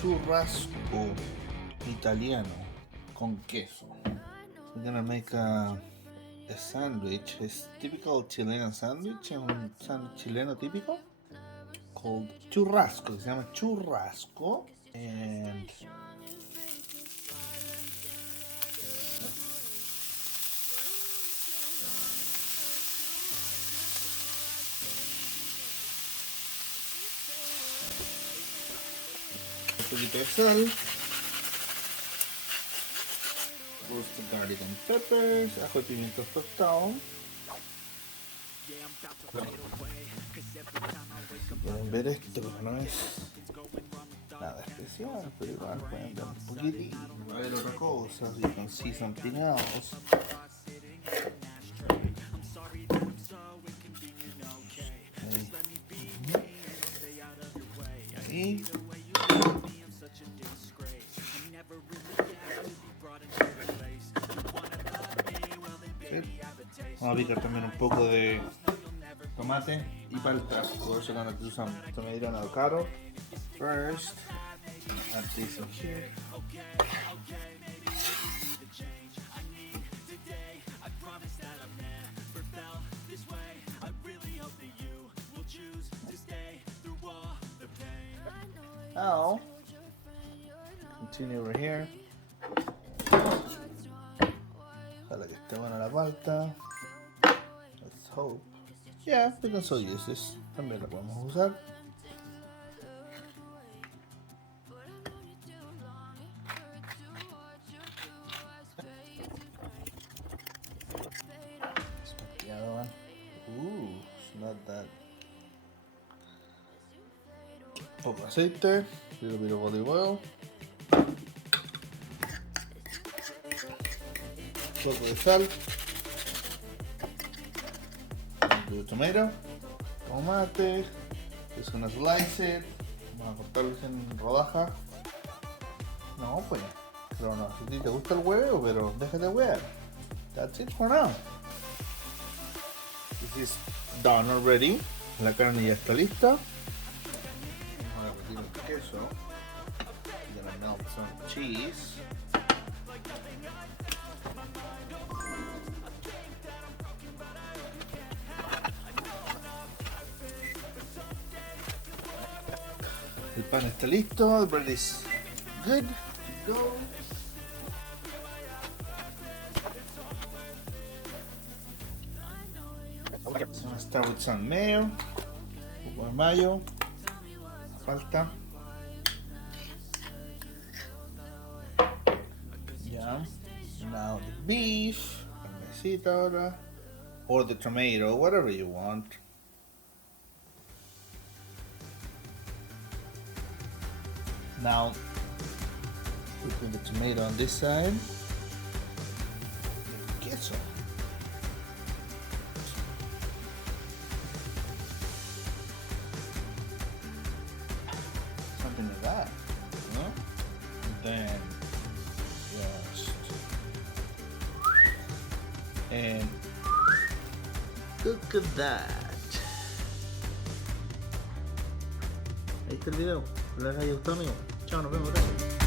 churrasco italiano con queso. We're gonna make a sandwich. It's typical Chilean Sándwich, un sándwich chileno típico called Churrasco. Se llama Churrasco. And un poquito de sal, roasted garlic and peppers, ajo y pimientos tostados. Pueden ver esto, que no es nada especial, pero igual pueden ver un poquitito, va a haber otra cosa, you can see something else. Ahí. Vamos a picar también un poco de tomate y palta, por eso cuando usamos tomatillo caro. First, add this in here. Now, continue over here. Ojalá que esté buena la palta. Let's hope. Yeah, we can still use this. También la podemos usar. It's not that. Poco aceite, little bit of olive oil, poco de sal, de tomato, tomate, just gonna slice it, vamos a cortarlos en rodajas. No, pues, pero no, si te gusta el huevo, pero déjate huear. That's it for now. This is done already. La carne ya está lista. Queso. I'm gonna melt some cheese. El pan está listo. The bread is good to go. So I'm gonna start with some mayo. Un poco de mayo. Falta. Now the beef, carnecita ahora, or the tomato, whatever you want. Now, putting the tomato on this side, queso. Something like that, you know? And then and look at that. Ahí está el video. Espero les haya gustado, amigos. Chao, nos vemos. Gracias.